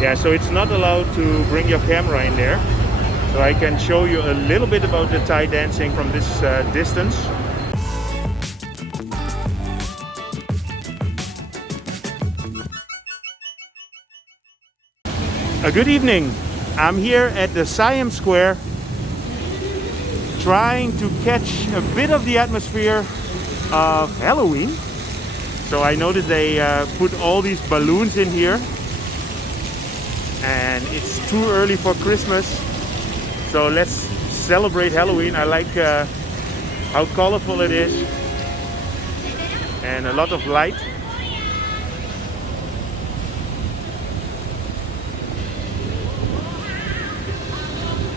Yeah, so it's not allowed to bring your camera in there. So I can show you a little bit about the Thai dancing from this distance. Good evening. I'm here at the Siam Square trying to catch a bit of the atmosphere of Halloween. So I noticed they put all these balloons in here, and it's too early for Christmas. So let's celebrate Halloween. I like how colorful it is and a lot of light.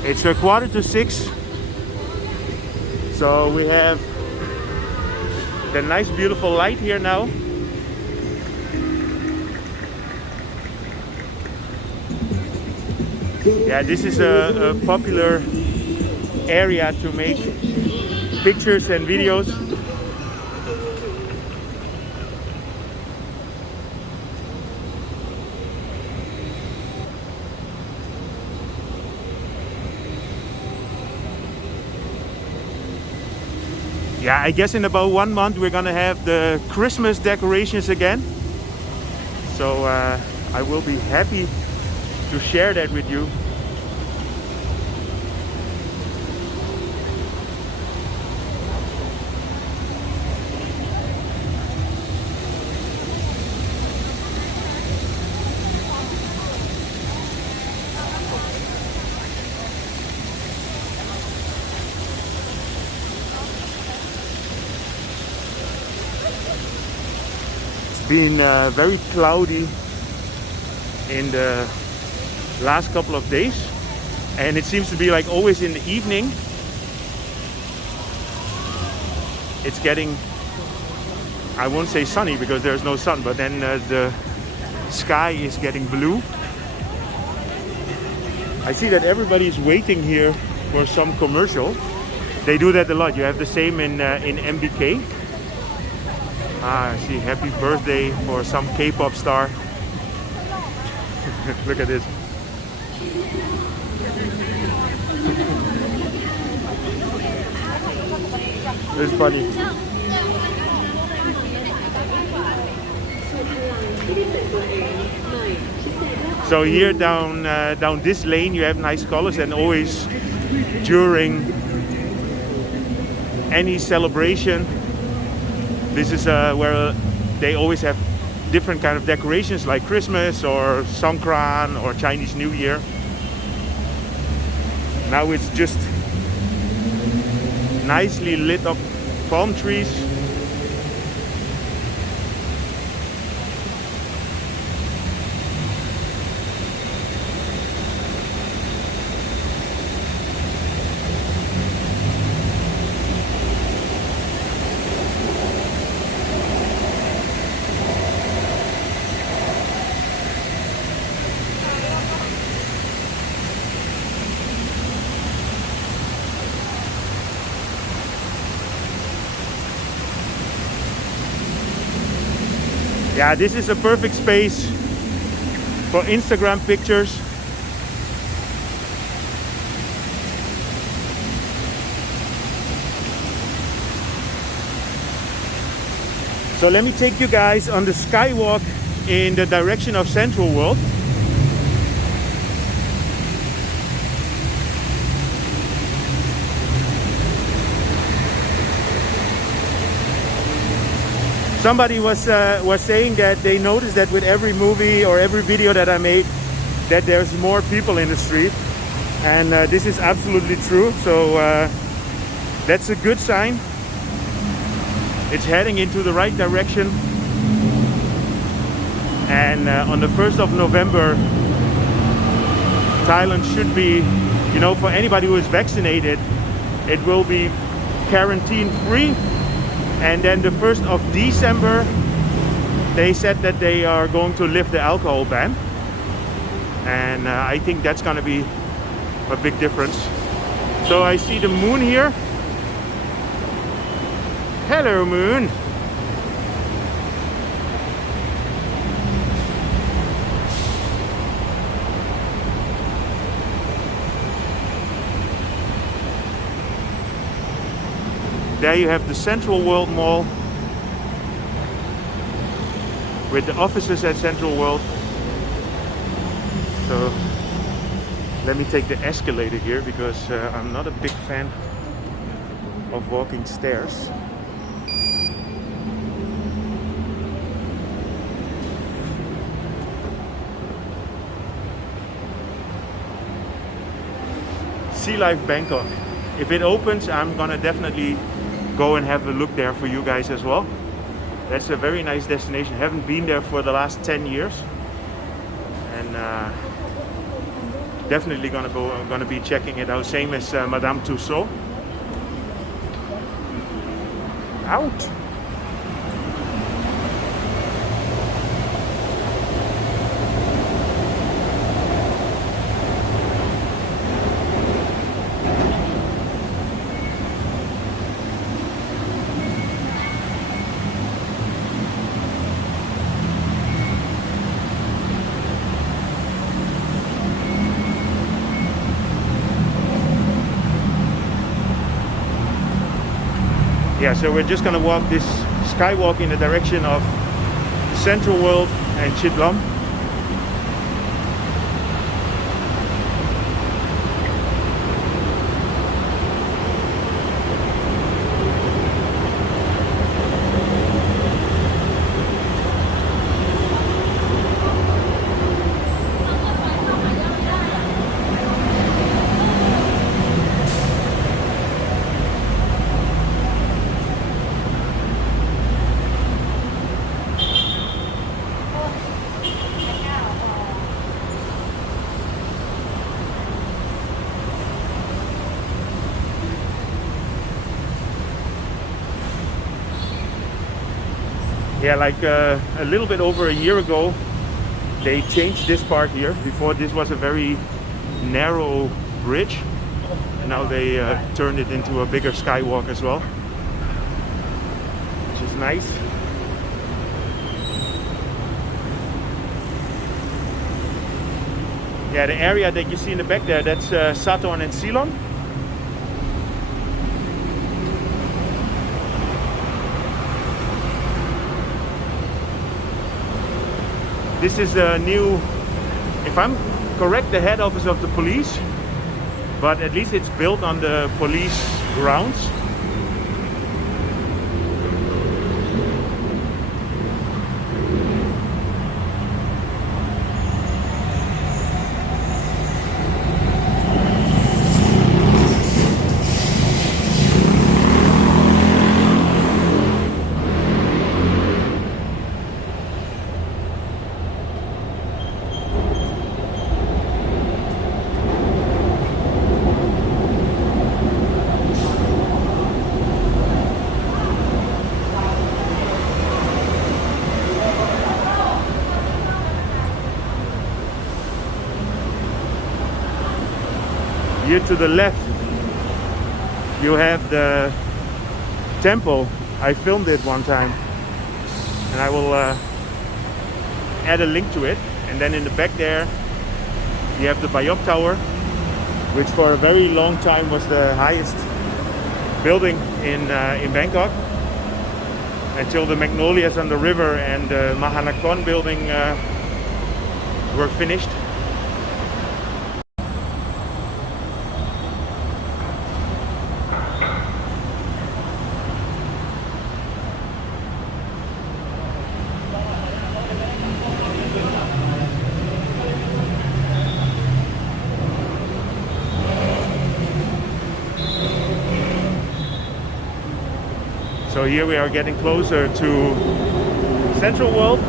It's a 5:45, so we have the nice beautiful light here now. Yeah, this is a popular area to make pictures and videos. Yeah, I guess in about 1 month we're gonna have the Christmas decorations again. So I will be happy to share that with you. Been very cloudy in the last couple of days, and it seems to be like always in the evening it's getting, I won't say sunny because there's no sun, but then the sky is getting blue. I see that everybody's waiting here for some commercial. They do that a lot. You have the same in MBK. I see happy birthday for some K-pop star. Look at this. It's funny. So here down this lane you have nice colors, and always during any celebration, this is where they always have different kind of decorations like Christmas or Songkran or Chinese New Year. Now it's just nicely lit up palm trees. Yeah, this is a perfect space for Instagram pictures. So let me take you guys on the Skywalk in the direction of Central World. Somebody was saying that they noticed that with every movie or every video that I made, that there's more people in the street, and this is absolutely true. So that's a good sign. It's heading into the right direction, and on the 1st of November, Thailand should be, you know, for anybody who is vaccinated, it will be quarantine free. And then the 1st of December, they said that they are going to lift the alcohol ban. And I think that's going to be a big difference. So I see the moon here. Hello, moon. There you have the Central World Mall with the offices at Central World. So let me take the escalator here because I'm not a big fan of walking stairs. Sea Life Bangkok. If it opens, I'm gonna definitely go and have a look there for you guys as well. That's a very nice destination. Haven't been there for the last 10 years, and definitely gonna go. I'm gonna be checking it out. Same as Madame Tussauds. Out. Yeah, so we're just gonna walk this skywalk in the direction of Central World and Chit Lom. Yeah, like a little bit over a year ago, they changed this part here. Before, this was a very narrow bridge, and now they turned it into a bigger skywalk as well, which is nice. Yeah, the area that you see in the back there, that's Sathorn and Ceylon. This is a new, if I'm correct, the head office of the police, but at least it's built on the police grounds. Here to the left you have the temple. I filmed it one time, and I will add a link to it. And then in the back there you have the Bayok Tower, which for a very long time was the highest building in Bangkok, until the Magnolias on the river and the Mahanakon building were finished. So here we are getting closer to Central World.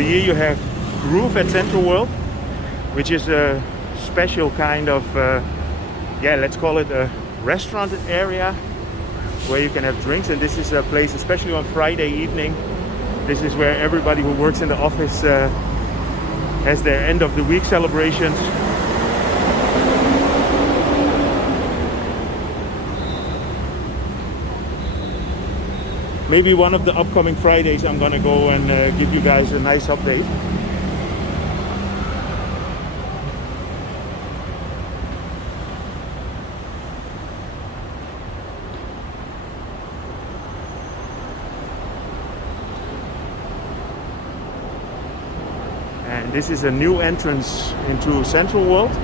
here you have roof at Central World, which is a special kind of, yeah, let's call it a restaurant area where you can have drinks. And this is a place, especially on Friday evening, this is where everybody who works in the office has their end of the week celebrations. Maybe one of the upcoming Fridays I'm gonna go and give you guys a nice update. And this is a new entrance into Central World.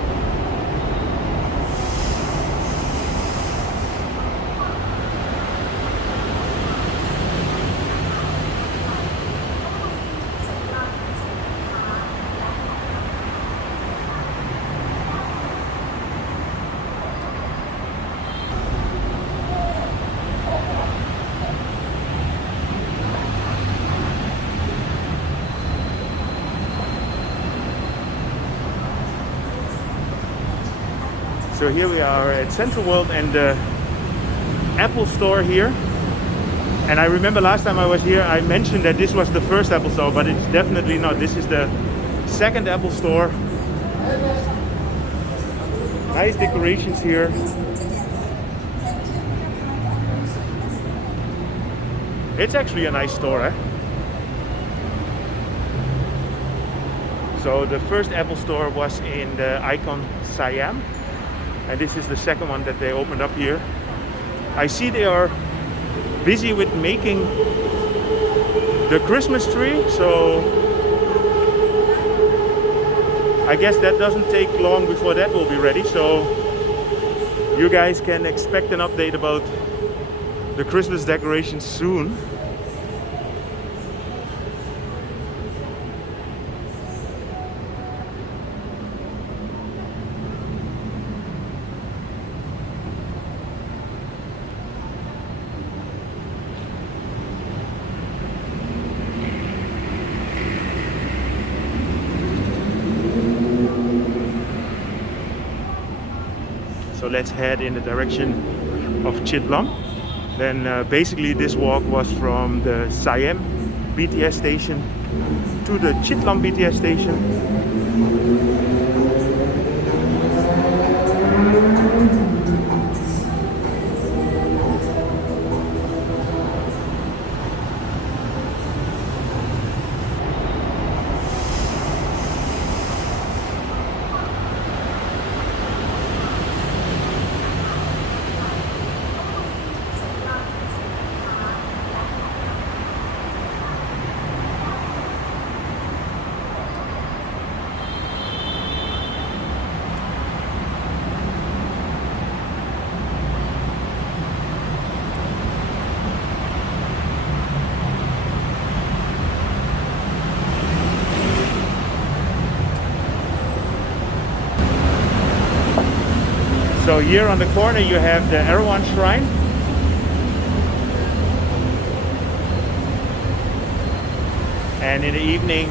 So here we are at Central World and the Apple Store here. And I remember last time I was here, I mentioned that this was the first Apple Store, but it's definitely not. This is the second Apple Store. Nice decorations here. It's actually a nice store, eh? So the first Apple Store was in the icon Siam. And this is the second one that they opened up here. I see they are busy with making the Christmas tree, so I guess that doesn't take long before that will be ready. So you guys can expect an update about the Christmas decorations soon. So let's head in the direction of Chit Lom. Then basically this walk was from the Siam BTS Station to the Chit Lom BTS Station. So here on the corner you have the Erawan Shrine. And in the evening,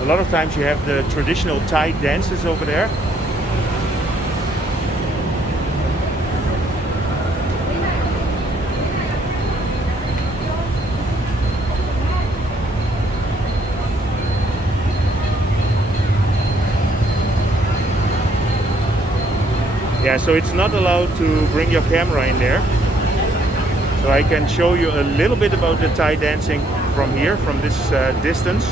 a lot of times you have the traditional Thai dances over there. Yeah, so it's not allowed to bring your camera in there. So I can show you a little bit about the Thai dancing from here, from this distance.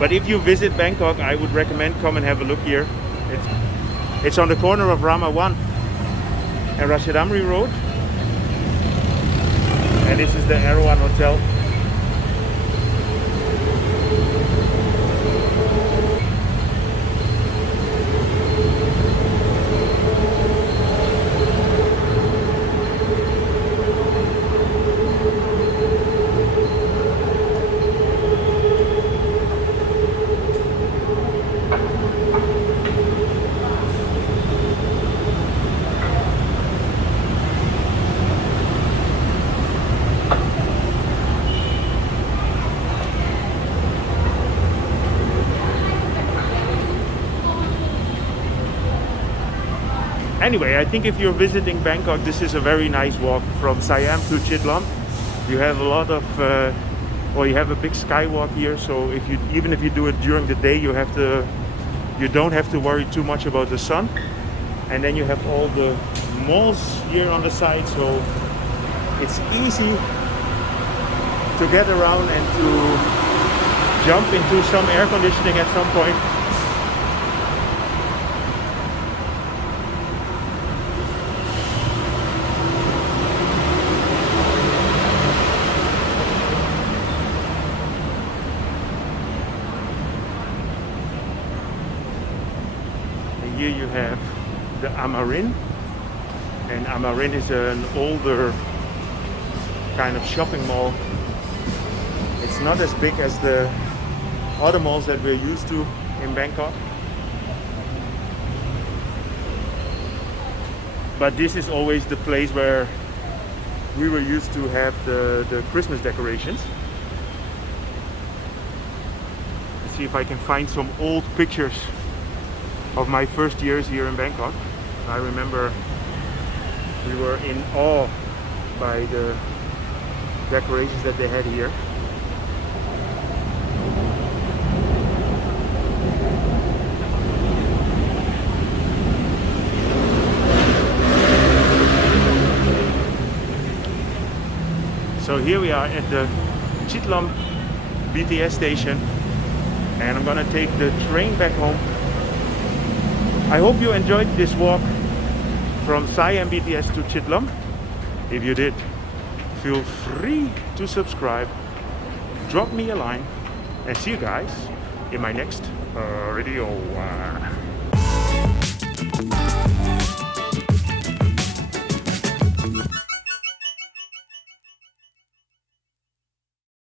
But if you visit Bangkok, I would recommend come and have a look here. It's on the corner of Rama 1 and Rashidamri Road. And this is the Erawan Hotel. Anyway, I think if you're visiting Bangkok, this is a very nice walk from Siam to Chit Lom. You have a lot of, well, you have a big skywalk here. So if you, even if you do it during the day, you don't have to worry too much about the sun. And then you have all the malls here on the side, so it's easy to get around and to jump into some air conditioning at some point. And here you have the Amarin, and Amarin is an older kind of shopping mall. It's not as big as the other malls that we're used to in Bangkok, but this is always the place where we were used to have the Christmas decorations. Let's see if I can find some old pictures of my first years here in Bangkok. I remember we were in awe by the decorations that they had here. So here we are at the Chit Lom BTS Station, and I'm gonna take the train back home. I hope you enjoyed this walk from Siam BTS to Chit Lom. If you did, feel free to subscribe, drop me a line, and see you guys in my next video.